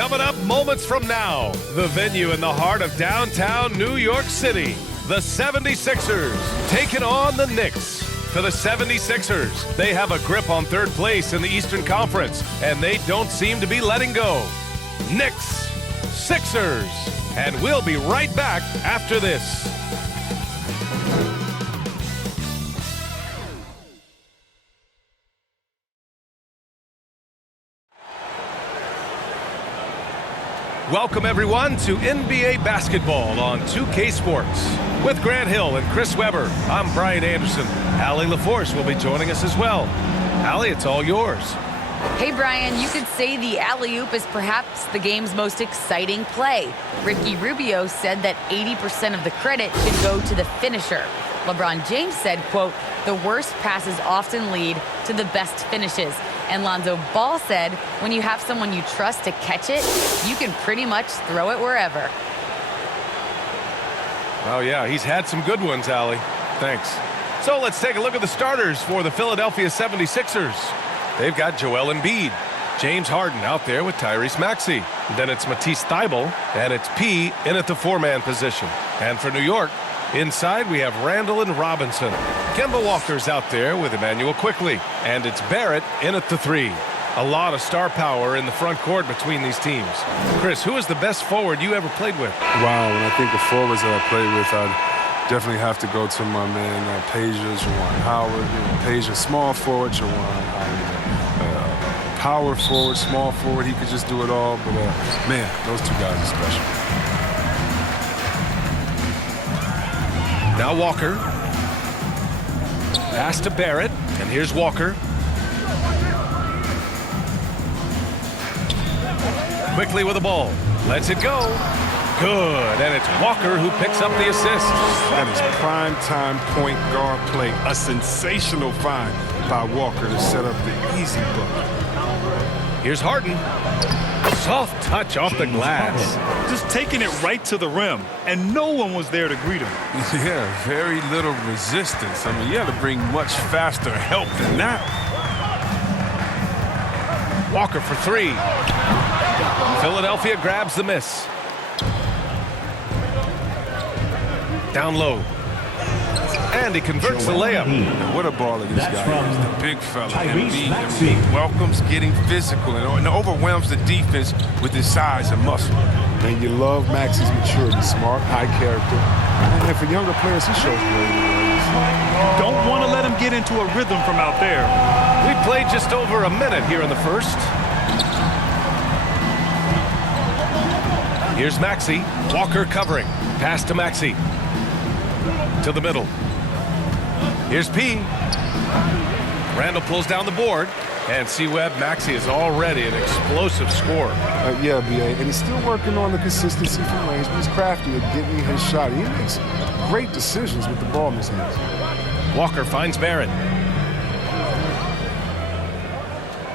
Coming up moments from now, the venue in the heart of downtown New York City, the 76ers taking on the Knicks. For the 76ers, they have a grip on third place in the Eastern Conference, and they don't seem to be letting go. Knicks, Sixers, and we'll be right back after this. Welcome, everyone, to NBA basketball on 2K Sports. With Grant Hill and Chris Webber, I'm Brian Anderson. Allie LaForce will be joining us as well. Allie, it's all yours. Hey, Brian, you could say the alley-oop is perhaps the game's most exciting play. Ricky Rubio said that 80% of the credit should go to the finisher. LeBron James said, quote, the worst passes often lead to the best finishes. And Lonzo Ball said, when you have someone you trust to catch it, you can pretty much throw it wherever. Oh, yeah, he's had some good ones, Allie. Thanks. So let's take a look at the starters for the Philadelphia 76ers. They've got Joel Embiid, James Harden out there with Tyrese Maxey. Then it's Matisse Thybulle, and it's P in at the four-man position. And for New York, inside we have Randall and Robinson. Kemba Walker's out there with Emmanuel Quickley, and it's Barrett in at the three. A lot of star power in the front court between these teams. Chris, who is the best forward you ever played with? Wow, when I think of forwards that I played with, I'd definitely have to go to my man Peja, Juwan Howard. Peja, small forward, Juwan Howard. Power forward, small forward, he could just do it all. But, man, those two guys are special. Now Walker. Pass to Barrett, and here's Walker. Quickly with the ball. Lets it go. Good, and it's Walker who picks up the assist. That is prime-time point guard play. A sensational find by Walker to set up the easy bucket. Here's Harden. Soft touch off the glass. Just taking it right to the rim, and no one was there to greet him. Yeah, very little resistance. I mean, you had to bring much faster help than that. Walker for three. Philadelphia grabs the miss. Down low. And he converts the layup. What a baller this guy is. The big fella. Embiid welcomes getting physical and overwhelms the defense with his size and muscle. And you love Maxey's maturity, smart, high character. And for younger players, he shows great awareness. Don't want to let him get into a rhythm from out there. We played just over a minute here in the first. Here's Maxey. Walker covering. Pass to Maxey. To the middle. Here's P. Randall pulls down the board. And C-Web, Maxey is already an explosive scorer. Yeah, B.A., and he's still working on the consistency from range, but he's crafty at getting his shot. He makes great decisions with the ball in his hands. Walker finds Barrett.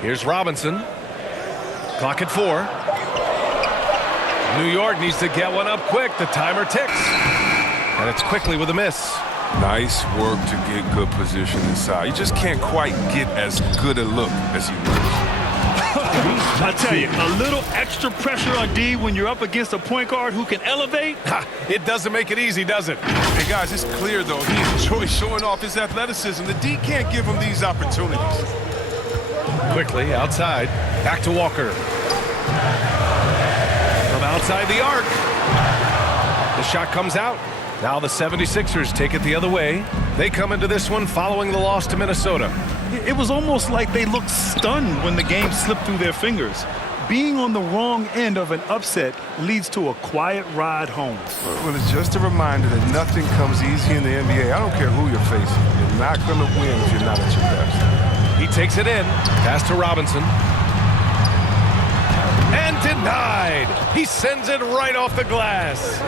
Here's Robinson. Clock at 4. New York needs to get one up quick. The timer ticks. And it's Quickly with a miss. Nice work to get good position inside. You just can't quite get as good a look as you wish. I tell you, a little extra pressure on D when you're up against a point guard who can elevate. It doesn't make it easy, does it? Hey, guys, it's clear, though, he enjoys showing off his athleticism. The D can't give him these opportunities. Quickly outside. Back to Walker. From outside the arc. The shot comes out. Now the 76ers take it the other way. They come into this one following the loss to Minnesota. It was almost like they looked stunned when the game slipped through their fingers. Being on the wrong end of an upset leads to a quiet ride home. Well, it's just a reminder that nothing comes easy in the NBA. I don't care who you're facing. You're not going to win if you're not at your best. He takes it in. Pass to Robinson. And denied. He sends it right off the glass.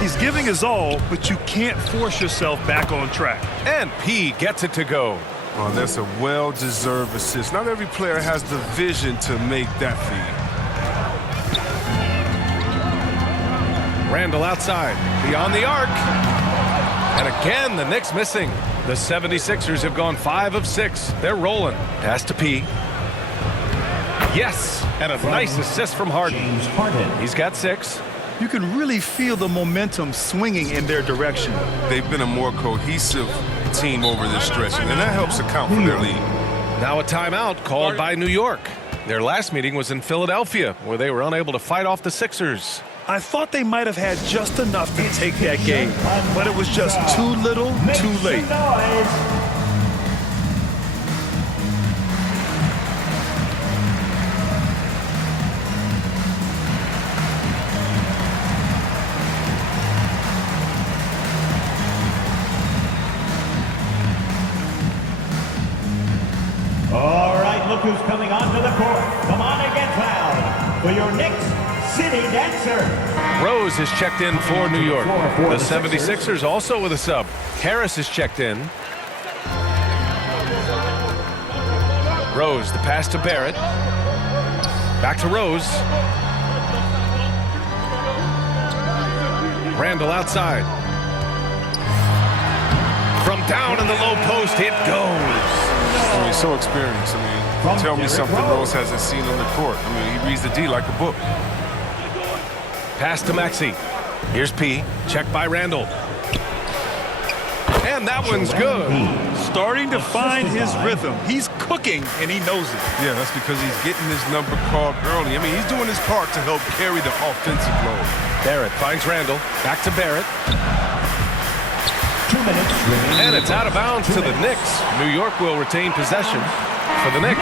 He's giving his all, but you can't force yourself back on track. And P gets it to go. Oh, that's a well-deserved assist. Not every player has the vision to make that feed. Randall outside. Beyond the arc. And again, the Knicks missing. The 76ers have gone 5 of 6. They're rolling. Pass to P. Yes, and a nice assist from Harden. He's got 6. You can really feel the momentum swinging in their direction. They've been a more cohesive team over this stretch, and that helps account for their lead. Now a timeout called by New York. Their last meeting was in Philadelphia, where they were unable to fight off the Sixers. I thought they might have had just enough to take that game, but it was just too little, too late. All right, look who's coming onto the court. Come on and get loud for your Knicks City Dancer. Rose is checked in for New York. The 76ers also with a sub. Harris is checked in. Rose, the pass to Barrett. Back to Rose. Randall outside. From down in the low post, it goes. I mean, so experienced. I mean, tell me something Rose hasn't seen on the court. I mean, he reads the D like a book. Pass to Maxey. Here's P. Checked by Randall. And that one's good. Starting to find his rhythm. He's cooking, and he knows it. Yeah, that's because he's getting his number called early. I mean, he's doing his part to help carry the offensive load. Barrett finds Randall. Back to Barrett. 2 minutes remaining. And it's out of bounds to the Knicks. New York will retain possession. For the Knicks,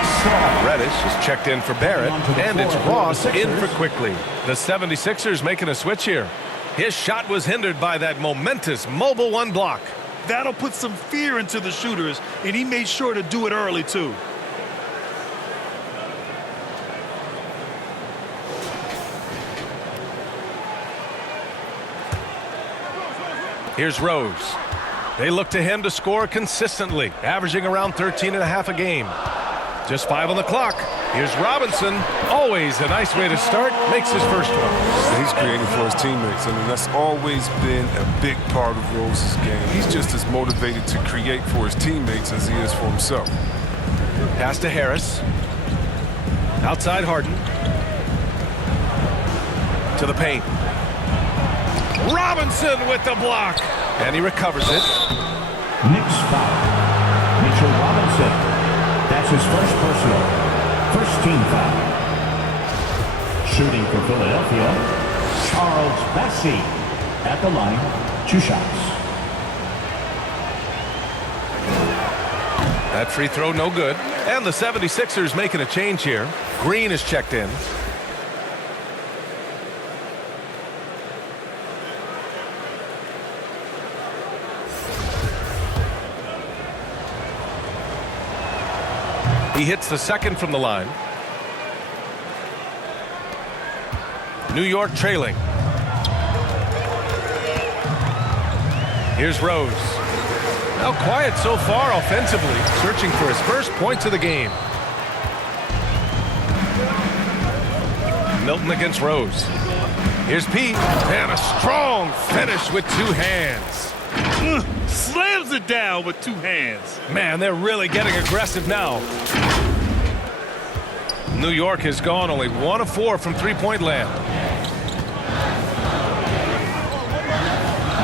Reddish is checked in for Barrett, and it's Ross in for Quickly. The 76ers making a switch here. His shot was hindered by that momentous mobile 1 block. That'll put some fear into the shooters, and he made sure to do it early, too. Here's Rose. They look to him to score consistently, averaging around 13.5 a game. Just 5 on the clock. Here's Robinson. Always a nice way to start. Makes his first one. He's creating for his teammates. I mean, that's always been a big part of Rose's game. He's just as motivated to create for his teammates as he is for himself. Pass to Harris. Outside Harden. To the paint. Robinson with the block. And he recovers it. Knicks foul. Mitchell Robinson. That's his first personal. First team foul. Shooting for Philadelphia, Charles Bassey. At the line, 2 shots. That free throw no good. And the 76ers making a change here. Green is checked in. He hits the second from the line. New York trailing. Here's Rose. Now quiet so far offensively, searching for his first points of the game. Milton against Rose. Here's Pete, and a strong finish with 2 hands. Slams it down with 2 hands. Man, they're really getting aggressive now. New York has gone only 1 of 4 from three-point land.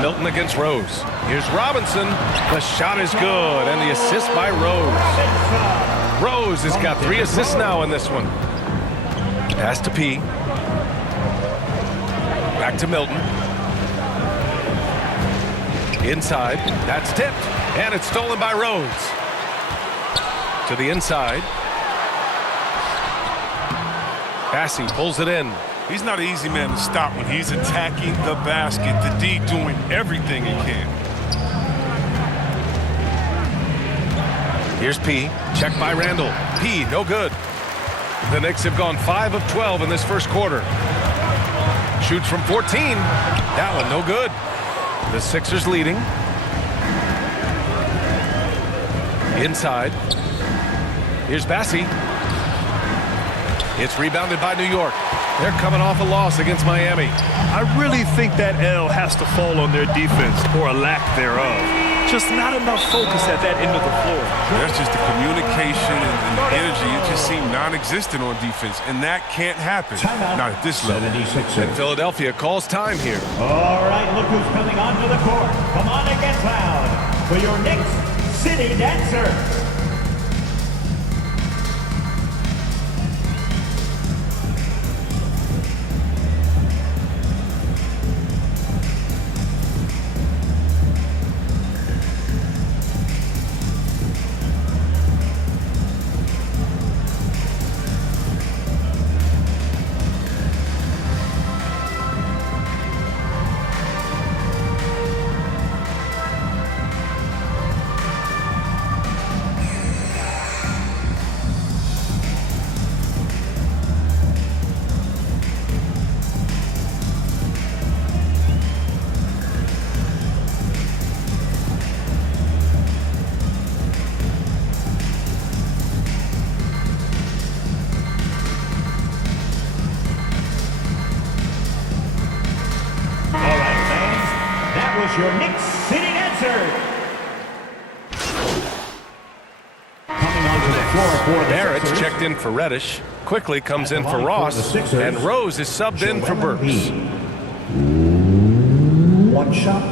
Milton against Rose. Here's Robinson. The shot is good, and the assist by Rose. Rose has got 3 assists now in this one. Pass to P. Back to Milton. Inside. That's tipped, and it's stolen by Rose. To the inside. Bassey pulls it in. He's not an easy man to stop when he's attacking the basket. The D doing everything he can. Here's P. Checked by Randall. P, no good. The Knicks have gone 5 of 12 in this first quarter. Shoots from 14. That one no good. The Sixers leading. Inside. Here's Bassey. It's rebounded by New York. They're coming off a loss against Miami. I really think that L has to fall on their defense, or a lack thereof. Just not enough focus at that end of the floor. That's just the communication and the energy. It just seemed non-existent on defense, and that can't happen. Not at this level. 76ers. And Philadelphia calls time here. All right, look who's coming onto the court. Come on and get loud for your Knicks City Dancer. Your Knicks City Dancer. Coming onto the floor for the Barrett's Sixers. checked in for Reddish. Quickly comes in for line for Ross. the Sixers, And Rose is subbed in for Joel Burks. Embiid. One shot.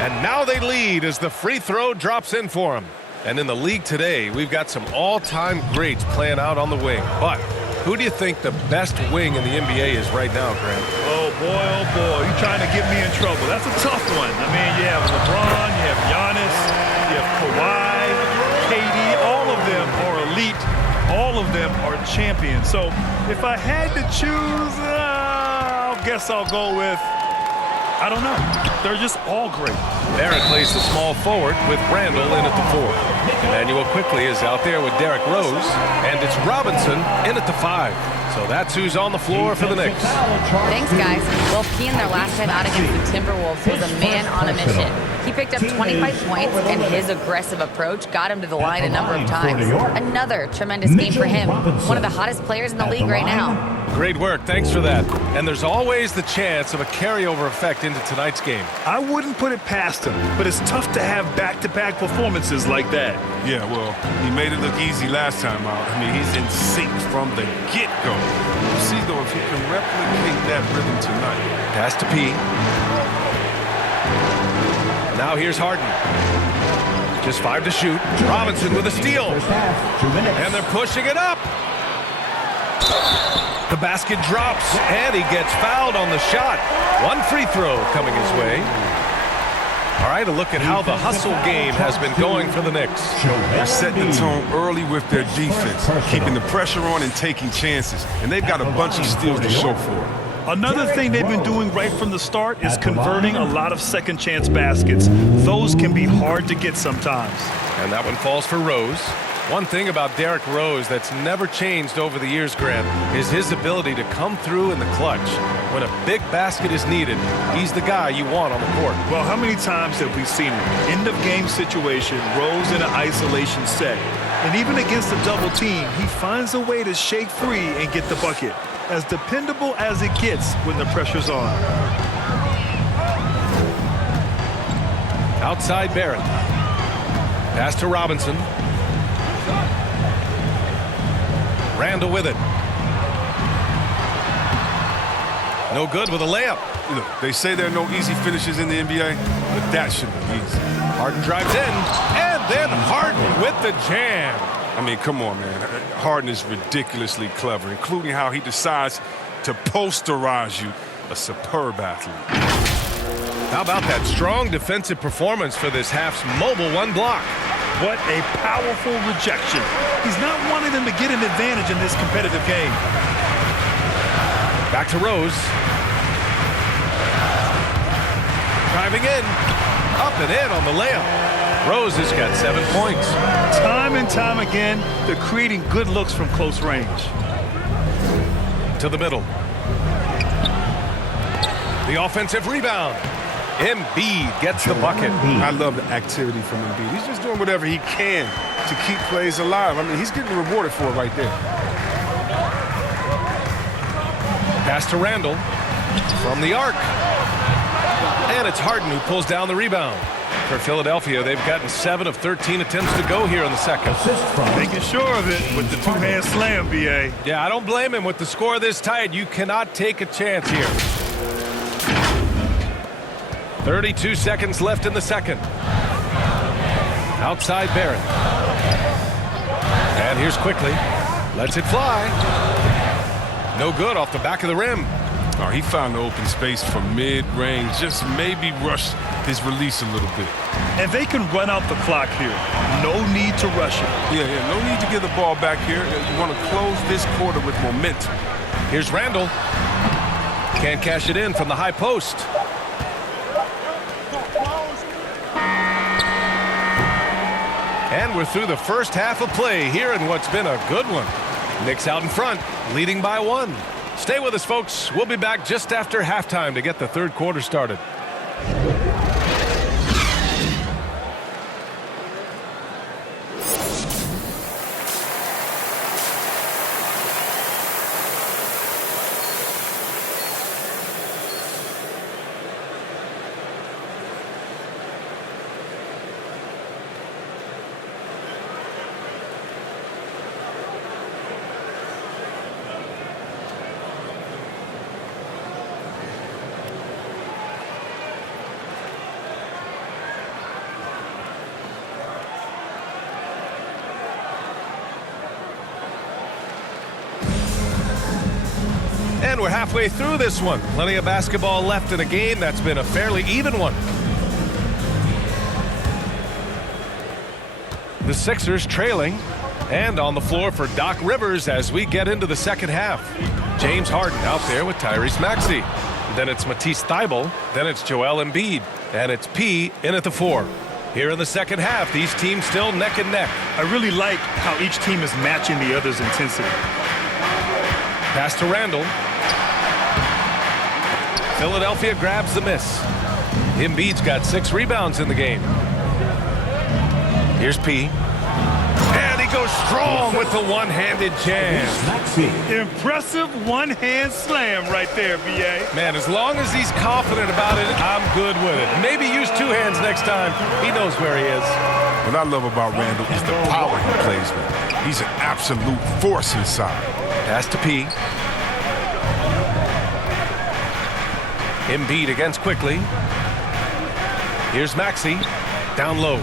And now they lead as the free throw drops in for them. And in the league today, we've got some all-time greats playing out on the wing. But who do you think the best wing in the NBA is right now, Grant? Oh, boy, you're trying to get me in trouble. That's a tough one. I mean, you have LeBron, you have Giannis, you have Kawhi, KD. All of them are elite. All of them are champions. So if I had to choose, I guess I'll go with, I don't know. They're just all great. Barrett plays the small forward with Randall in at the 4. Emmanuel quickly is out there with Derrick Rose, and it's Robinson in at the 5. So that's who's on the floor for the Knicks. Thanks, guys. Well, P in their last time out against the Timberwolves was a man on a mission. He picked up 25 points, and his aggressive approach got him to the line a number of times. Another tremendous game for him. One of the hottest players in the league right now. Great work. Thanks for that. And there's always the chance of a carryover effect into tonight's game. I wouldn't put it past him, but it's tough to have back-to-back performances like that. Yeah, well, he made it look easy last time out. I mean, he's in sync from the get-go. We'll see, though, if he can replicate that rhythm tonight. Pass to P. Now here's Harden. Just 5 to shoot. Robinson with a steal. First half, 2 minutes. And they're pushing it up. The basket drops, and he gets fouled on the shot. One free throw coming his way. All right, a look at how the hustle game has been going for the Knicks. They're setting the tone early with their defense, keeping the pressure on and taking chances. And they've got a bunch of steals to show for it. Another thing they've been doing right from the start is converting a lot of second-chance baskets. Those can be hard to get sometimes. And that one falls for Rose. One thing about Derrick Rose that's never changed over the years, Grant, is his ability to come through in the clutch. When a big basket is needed, he's the guy you want on the court. Well, how many times have we seen it? End-of-game situation, Rose in an isolation set. And even against a double team, he finds a way to shake free and get the bucket. As dependable as it gets when the pressure's on. Outside Barrett. Pass to Robinson. Randall with it. No good with a layup. Look, they say there are no easy finishes in the NBA, but that should be easy. Harden drives in, and then Harden with the jam. I mean, come on, man. Harden is ridiculously clever, including how he decides to posterize you, a superb athlete. How about that strong defensive performance for this half's mobile one block? What a powerful rejection. He's not wanting them to get an advantage in this competitive game. Back to Rose. Driving in. Up and in on the layup. Rose has got 7 points. Time and time again, they're creating good looks from close range. To the middle. The offensive rebound. Embiid gets the bucket. I love the activity from Embiid. He's just doing whatever he can to keep plays alive. I mean, he's getting rewarded for it right there. Pass to Randall from the arc. And it's Harden who pulls down the rebound. For Philadelphia, they've gotten 7 of 13 attempts to go here in the second. Making sure of it with the two-hand slam, B.A. Yeah, I don't blame him. With the score this tight, you cannot take a chance here. 32 seconds left in the second. Outside Barrett. And here's Quickly. Lets it fly. No good off the back of the rim. Oh, he found the open space from mid-range. Just maybe rush his release a little bit. And they can run out the clock here. No need to rush it. Yeah, no need to get the ball back here. You want to close this quarter with momentum. Here's Randall. Can't cash it in from the high post. And we're through the first half of play here in what's been a good one. Knicks out in front, leading by 1. Stay with us, folks. We'll be back just after halftime to get the third quarter started. And we're halfway through this one. Plenty of basketball left in a game that's been a fairly even one. The Sixers trailing. And on the floor for Doc Rivers as we get into the second half. James Harden out there with Tyrese Maxey. Then it's Matisse Thybulle. Then it's Joel Embiid. And it's P in at the 4. Here in the second half, these teams still neck and neck. I really like how each team is matching the other's intensity. Pass to Randall. Philadelphia grabs the miss. Embiid's got 6 rebounds in the game. Here's P. And he goes strong with the one-handed jam. Impressive one-hand slam right there, B.A. Man, as long as he's confident about it, I'm good with it. Maybe use 2 hands next time. He knows where he is. What I love about Randall is the power he plays with. He's an absolute force inside. Pass to P. Embiid against Quickly. Here's Maxey. Down low.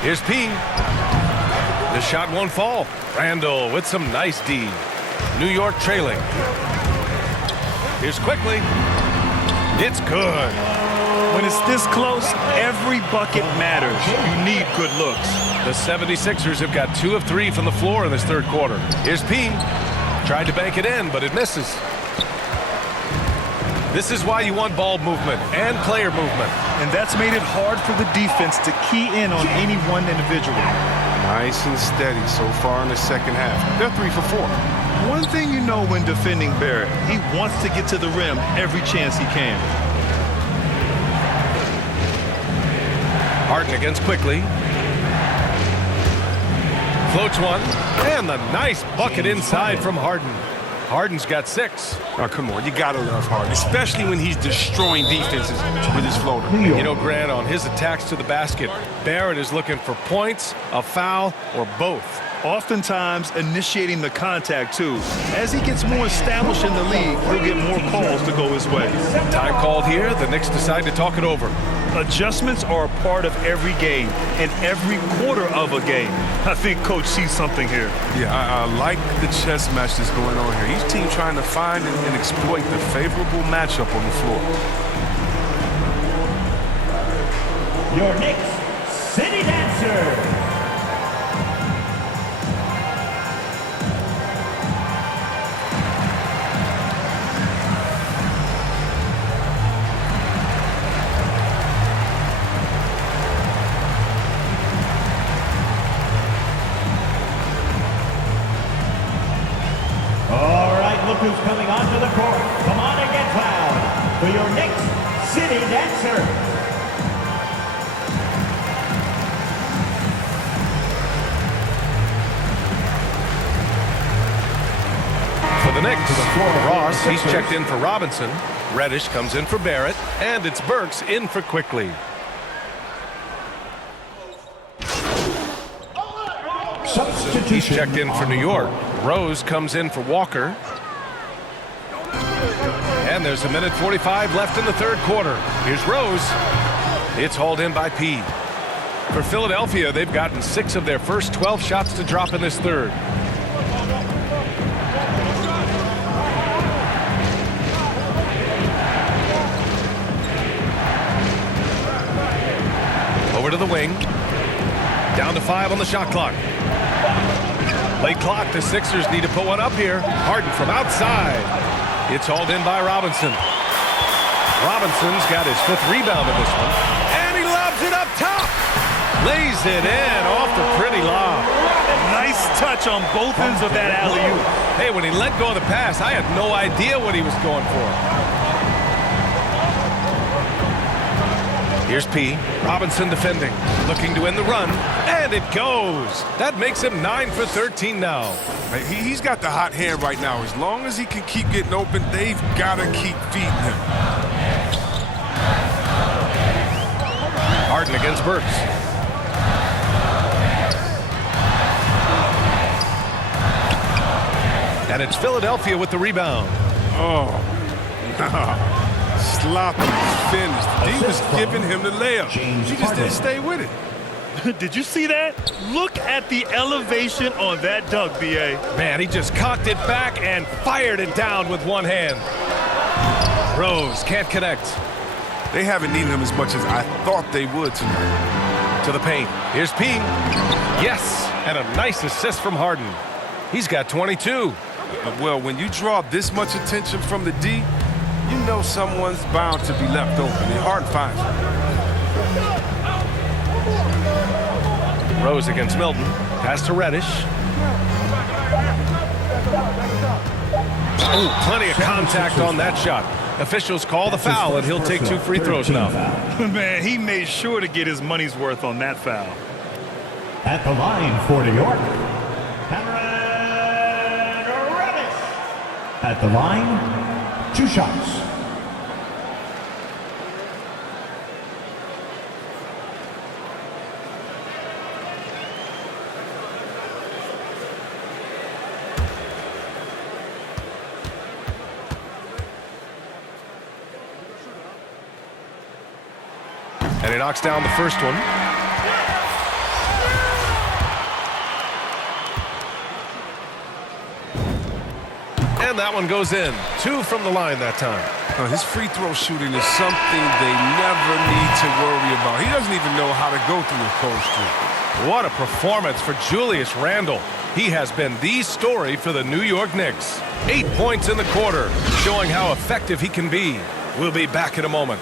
Here's P. The shot won't fall. Randall with some nice D. New York trailing. Here's Quickly. It's good. When it's this close, every bucket matters. You need good looks. The 76ers have got 2 of 3 from the floor in this third quarter. Here's P. Tried to bank it in, but it misses. This is why you want ball movement and player movement. And that's made it hard for the defense to key in on any one individual. Nice and steady so far in the second half. They're 3 for 4. One thing you know when defending Barrett, he wants to get to the rim every chance he can. Harden against Quickly. Floats one. And the nice bucket inside from Harden. Harden's got 6. Oh, come on. You got to love Harden, especially when he's destroying defenses with his floater. You know, Grant, on his attacks to the basket, Barrett is looking for points, a foul, or both. Oftentimes initiating the contact, too. As he gets more established in the league, he'll get more calls to go his way. Time called here. The Knicks decide to talk it over. Adjustments are a part of every game and every quarter of a game. I think Coach sees something here. Yeah, I like the chess match that's going on here. Each team trying to find and exploit the favorable matchup on the floor. Your Knicks City Dancer. Look who's coming onto the court. Come on and get fouled for your Knicks City Dancer. Knicks. to the floor. Ross, he's Sixers. checked in for Robinson. Reddish comes in for Barrett. And it's Burks in for Quickly. Substitution. He's checked in for New York. Rose comes in for Walker. And there's 1:45 left in the third quarter. Here's Rose. It's hauled in by P. For Philadelphia, they've gotten 6 of their first 12 shots to drop in this third. Over to the wing. Down to 5 on the shot clock. Late clock, the Sixers need to put one up here. Harden from outside. It's hauled in by Robinson. Robinson's got his 5th rebound in this one. And he lobs it up top. Lays it in off the pretty lob. Nice touch on both ends of that alley-oop. Hey, when he let go of the pass, I had no idea what he was going for. Here's P. Robinson defending. Looking to end the run. And it goes. That makes him 9 for 13 now. He's got the hot hand right now. As long as he can keep getting open, they've got to keep feeding him. Harden against Burks. And it's Philadelphia with the rebound. Oh, sloppy finish. He was giving him the layup. He just didn't stay with it. Did you see that? Look at the elevation on that dunk, B.A. Man, he just cocked it back and fired it down with one hand. Rose can't connect. They haven't needed him as much as I thought they would tonight. To the paint. Here's P. Yes, and a nice assist from Harden. He's got 22. Well, when you draw this much attention from the D, you know someone's bound to be left open. And Harden finds it. Rose against Milton. Pass to Reddish. Ooh, plenty of contact on that shot. Officials call the foul, and he'll take 2 free throws now. Man, he made sure to get his money's worth on that foul. At the line for New York, Cameron Reddish. At the line, 2 shots. And he knocks down the first one. And that one goes in. 2 from the line that time. His free throw shooting is something they never need to worry about. He doesn't even know how to go through a cold streak. What a performance for Julius Randle. He has been the story for the New York Knicks. 8 points in the quarter, showing how effective he can be. We'll be back in a moment.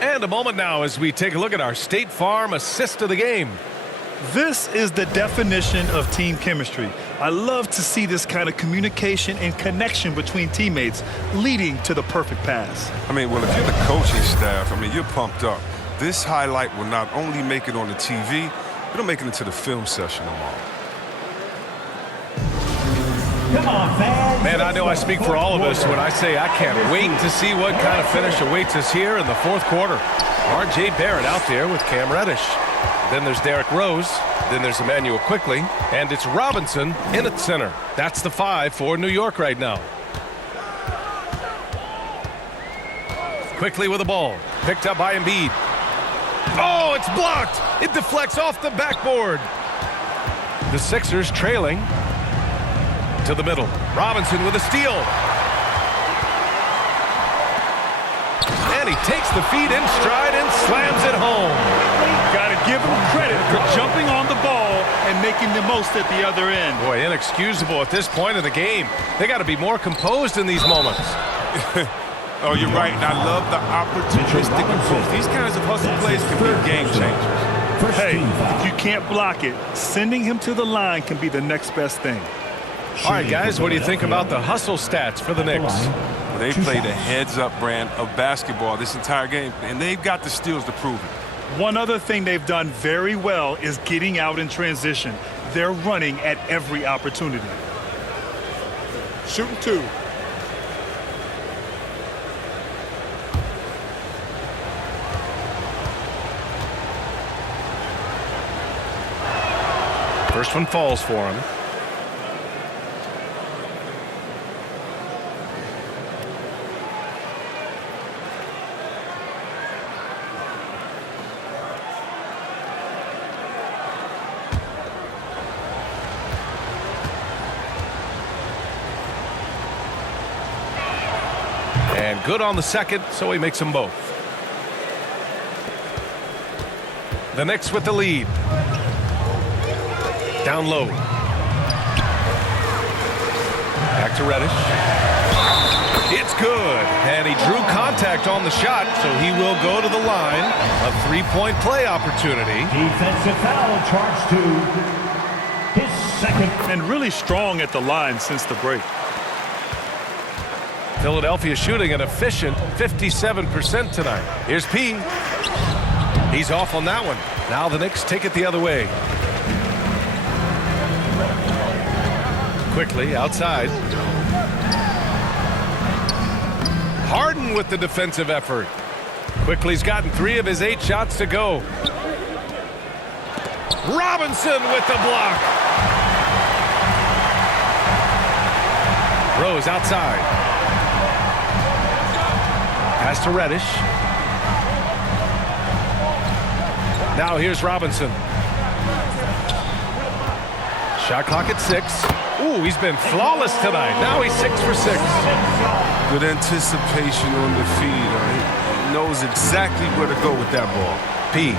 And a moment now as we take a look at our State Farm assist of the game. This is the definition of team chemistry. I love to see this kind of communication and connection between teammates leading to the perfect pass. I mean, well, if you're the coaching staff, I mean, you're pumped up. This highlight will not only make it on the TV, it'll make it into the film session tomorrow. Come on, fans. Man, I know I speak for all of us when I say I can't wait to see what kind of finish awaits us here in the fourth quarter. R.J. Barrett out there with Cam Reddish. Then there's Derrick Rose. Then there's Emmanuel Quickly. And it's Robinson in at center. That's the 5 for New York right now. Quickly with the ball. Picked up by Embiid. Oh, it's blocked. It deflects off the backboard. The Sixers trailing. To the middle. Robinson with a steal. And he takes the feet in stride and slams it home. Got to give him credit for jumping on the ball and making the most at the other end. Boy, inexcusable at this point of the game. They got to be more composed in these moments. Oh, you're right, and I love the opportunistic approach. These kinds of hustle plays can be game changers. Hey, if you can't block it, sending him to the line can be the next best thing. All right, guys, what do you think about the hustle stats for the Knicks? They played a heads-up brand of basketball this entire game, and they've got the steals to prove it. One other thing they've done very well is getting out in transition. they're running at every opportunity. Shooting 2. First one falls for him. And good on the second, so he makes them both. The Knicks with the lead. Down low. Back to Reddish. It's good. And he drew contact on the shot, so he will go to the line. A three-point play opportunity. Defensive foul charged to his second. And really strong at the line since the break. Philadelphia shooting an efficient 57% tonight. Here's P. He's off on that one. Now the Knicks take it the other way. Quickly outside. Harden with the defensive effort. Quickly's gotten 3 of his 8 shots to go. Robinson with the block. Rose outside. Pass to Reddish. Now here's Robinson. Shot clock at 6. Ooh, he's been flawless tonight. Now he's 6 for 6. Good anticipation on the feed. He knows exactly where to go with that ball. P.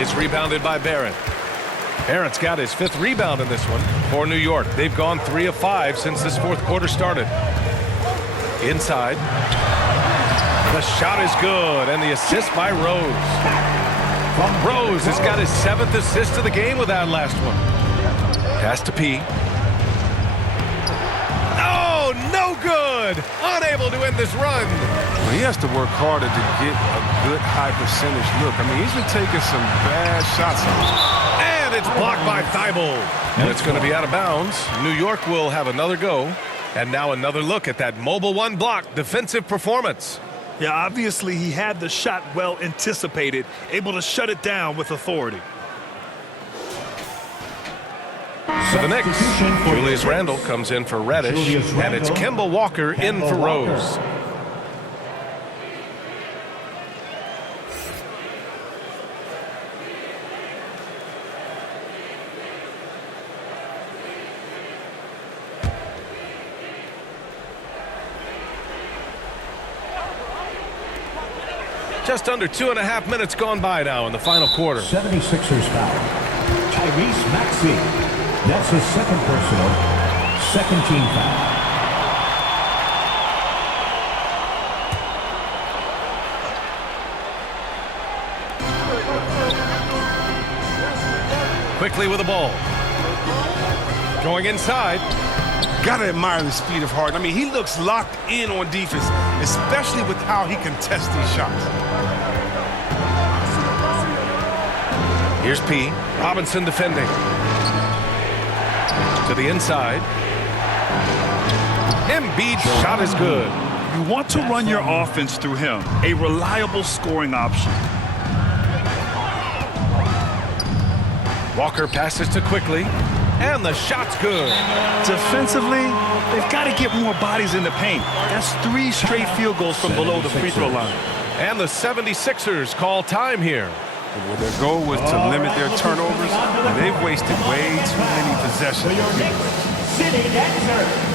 It's rebounded by Barrett. Barrett's got his 5th rebound in this one for New York. They've gone 3 of 5 since this 4th quarter started. Inside. The shot is good, and the assist by Rose. Rose has got his 7th assist of the game with that last one. Pass to P. Oh, no good! Unable to end this run. Well, he has to work harder to get a good high percentage look. I mean, he's been taking some bad shots. And it's blocked by Thibault. And it's going to be out of bounds. New York will have another go. And now another look at that mobile 1 block defensive performance. Yeah, obviously he had the shot well anticipated, able to shut it down with authority. For the Knicks, Julius Randle comes in for Reddish, and it's Kemba Walker in for Rose. Just under 2.5 minutes gone by now in the final quarter. 76ers foul. Tyrese Maxey. That's his 2nd personal. 2nd team foul. Quickly with the ball. Going inside. Gotta admire the speed of Harden. I mean, he looks locked in on defense, especially with how he contests these shots. Here's P. Robinson defending. To the inside. Embiid's shot is good. You want to run your offense through him, a reliable scoring option. Walker passes to Quickly, and the shot's good. Defensively, they've got to get more bodies in the paint. That's 3 straight field goals from below the free throw line. And the 76ers call time here. Well, their goal was to limit their turnovers, and they've wasted way too many possessions. Sitting at 30.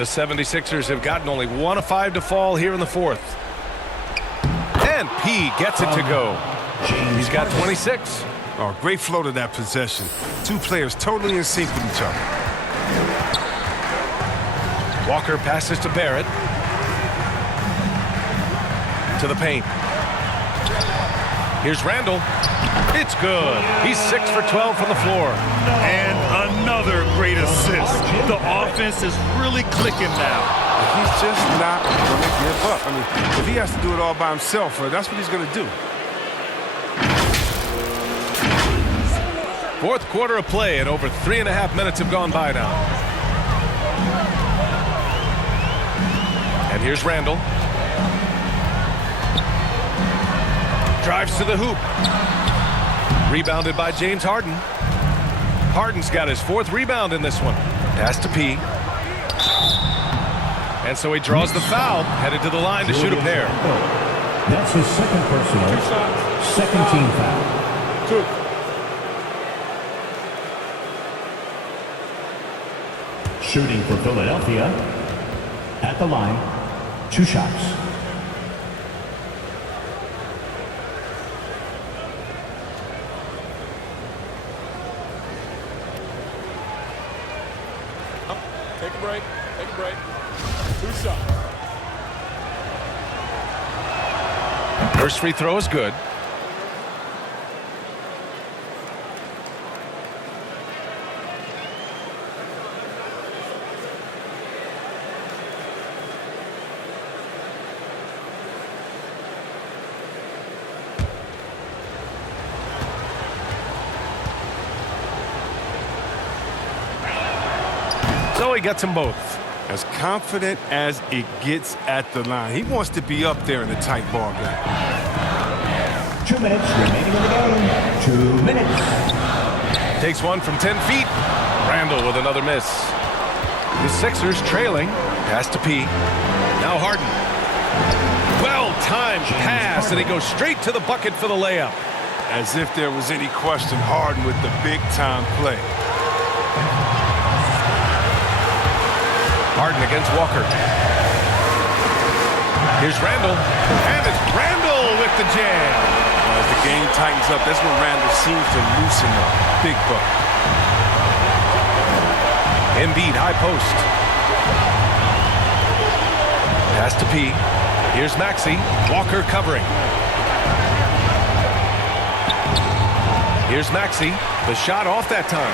The 76ers have gotten only 1 of 5 to fall here in the fourth. And P gets it to go. He's got 26. Oh, great flow to that possession. Two players totally in sync with each other. Walker passes to Barrett. To the paint. Here's Randall. It's good. He's 6 for 12 from the floor. And another great assist. The offense is really clicking now. He's just not going to give up. I mean, if he has to do it all by himself, that's what he's going to do. Fourth quarter of play, and over 3.5 minutes have gone by now. And here's Randall. Drives to the hoop. Rebounded by James Harden. Harden's got his 4th rebound in this one. Pass to P. And so he draws the foul, headed to the line to shoot a pair. That's his second personal, second team foul. 2. Shooting for Philadelphia. At the line, 2 shots. Take a break. 2 shots. First free throw is good. So he gets them both. As confident as it gets at the line. He wants to be up there in the tight ball game. 2 minutes remaining in the game. 2 minutes. Takes one from 10 feet. Randall with another miss. The Sixers trailing. Pass to P. Now Harden. Well-timed pass, and he goes straight to the bucket for the layup. As if there was any question, Harden with the big-time play. Harden against Walker. Here's Randall. And it's Randall with the jam. As the game tightens up, that's when Randall seems to loosen up. Big buck. Embiid high post. Pass to P. Here's Maxey. Walker covering. Here's Maxey. The shot off that time.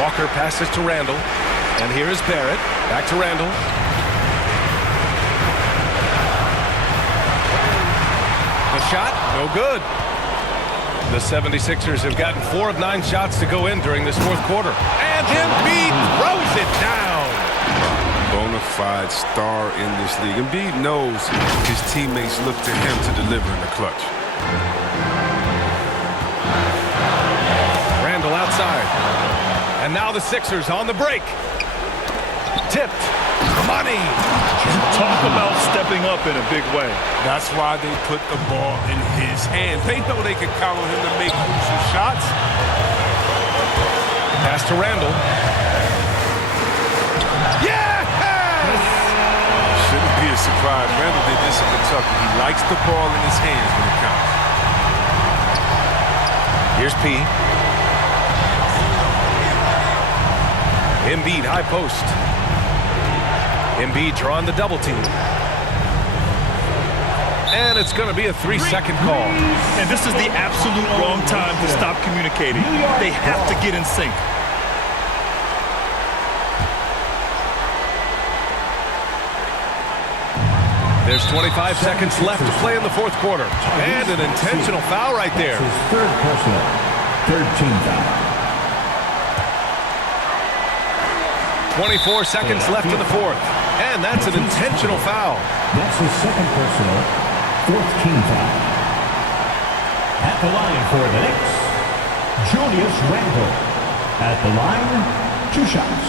Walker passes to Randall. And here is Barrett. Back to Randall. The shot, no good. The 76ers have gotten 4 of 9 shots to go in during this fourth quarter. And Embiid throws it down. Bona fide star in this league. Embiid knows his teammates look to him to deliver in the clutch. Randall outside. And now the Sixers on the break. Tipped. Money. Talk about stepping up in a big way. That's why they put the ball in his hands. They know they can count on him to make crucial shots. Pass to Randall. Yes! Shouldn't be a surprise. Randall did this in Kentucky. He likes the ball in his hands when it counts. Here's P. Embiid high post. Embiid drawing the double team. And it's going to be a 3-second call. And this is the absolute wrong time to stop communicating. They have to get in sync. There's 25 seconds left to play in the fourth quarter. And an intentional foul right there. His 3rd personal, 3rd team foul. 24 seconds left in the fourth. And that's an intentional foul. That's his 2nd personal, 4th team foul. At the line for the Knicks, Julius Randle. At the line, 2 shots.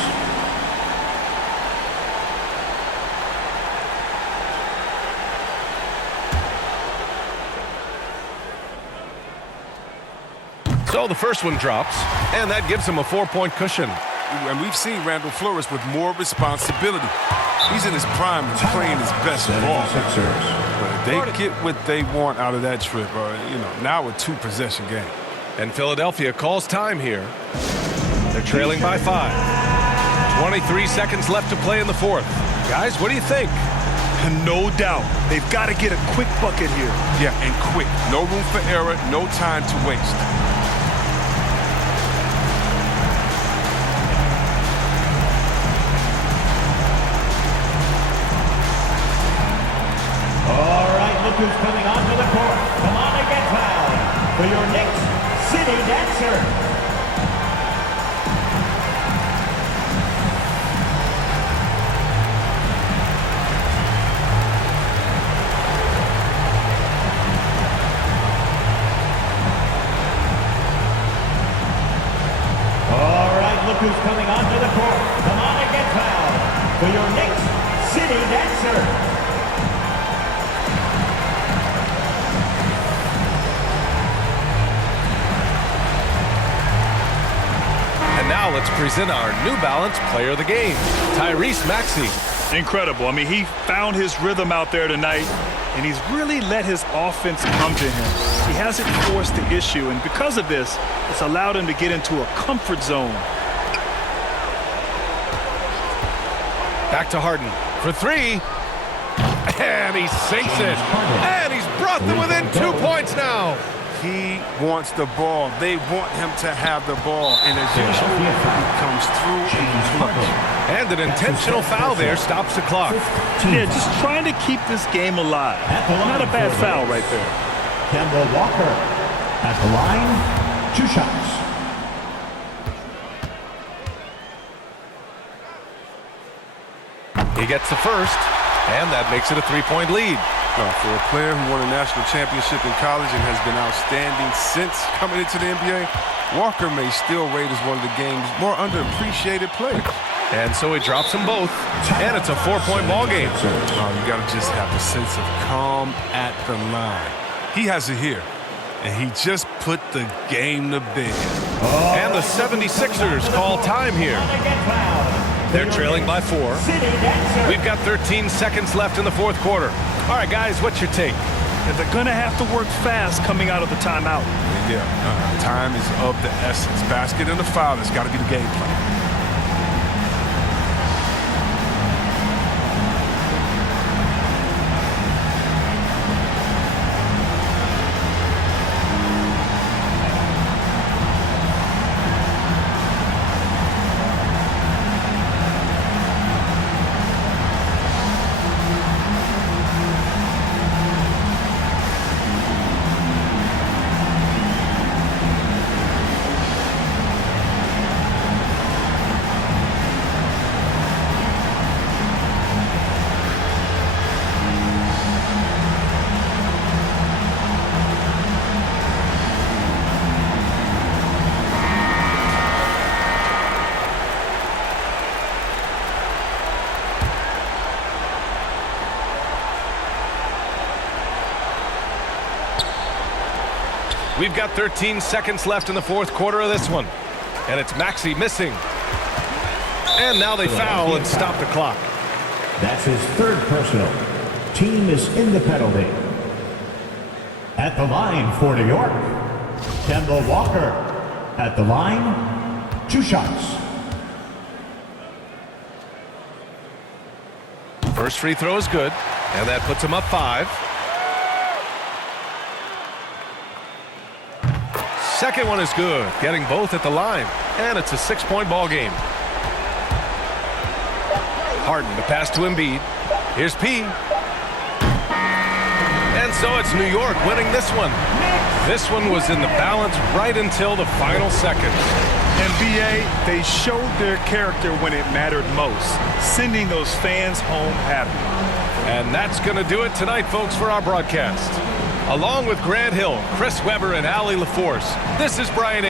So the first one drops, and that gives him a 4-point cushion. and we've seen Randall flourish with more responsibility. He's in his prime and playing his best ball. But if they get what they want out of that trip, now a 2-possession game. And Philadelphia calls time here. They're trailing by 5. 23 seconds left to play in the fourth. Guys, what do you think? No doubt. They've got to get a quick bucket here. Yeah, and quick. No room for error, no time to waste. All right, look who's coming onto the court. Come on and get fouled for your Knicks City Dancer. All right, look who's coming onto the court. Come on and get fouled for your Knicks City Dancer. And now let's present our New Balance Player of the Game, Tyrese Maxey. Incredible. I mean, he found his rhythm out there tonight, and he's really let his offense come to him. He hasn't forced the issue, and because of this, it's allowed him to get into a comfort zone. Back to Harden for 3. And he sinks it. And he's brought them within 2 points now. He wants the ball. They want him to have the ball. And as usual, he comes through in clutch. And an intentional foul there stops the clock. Yeah, just trying to keep this game alive. Not a bad foul right there. Kemba Walker at the line, 2 shots. He gets the first, and that makes it a 3-point lead. For a player who won a national championship in college and has been outstanding since coming into the NBA, Walker may still rate as one of the game's more underappreciated players. And so he drops them both, and it's a 4-point ball game. You got to just have a sense of calm at the line. He has it here, and he just put the game to bed. And the 76ers call time here. They're trailing by 4. We've got 13 seconds left in the fourth quarter. All right, guys, what's your take? And they're going to have to work fast coming out of the timeout. Yeah, time is of the essence. Basket and a foul, that's got to be the game plan. We've got 13 seconds left in the fourth quarter of this one. And it's Maxey missing. And now they foul and stop the clock. That's his 3rd personal. Team is in the penalty. At the line for New York, Kemba Walker. At the line, 2 shots. First free throw is good, and that puts him up 5. Second one is good, getting both at the line, and it's a 6-point ball game. Harden, the pass to Embiid. Here's P. And so it's New York winning this one. This one was in the balance right until the final seconds. NBA, they showed their character when it mattered most, sending those fans home happy. And that's going to do it tonight, folks, for our broadcast. Along with Grant Hill, Chris Webber, and Allie LaForce, this is Brian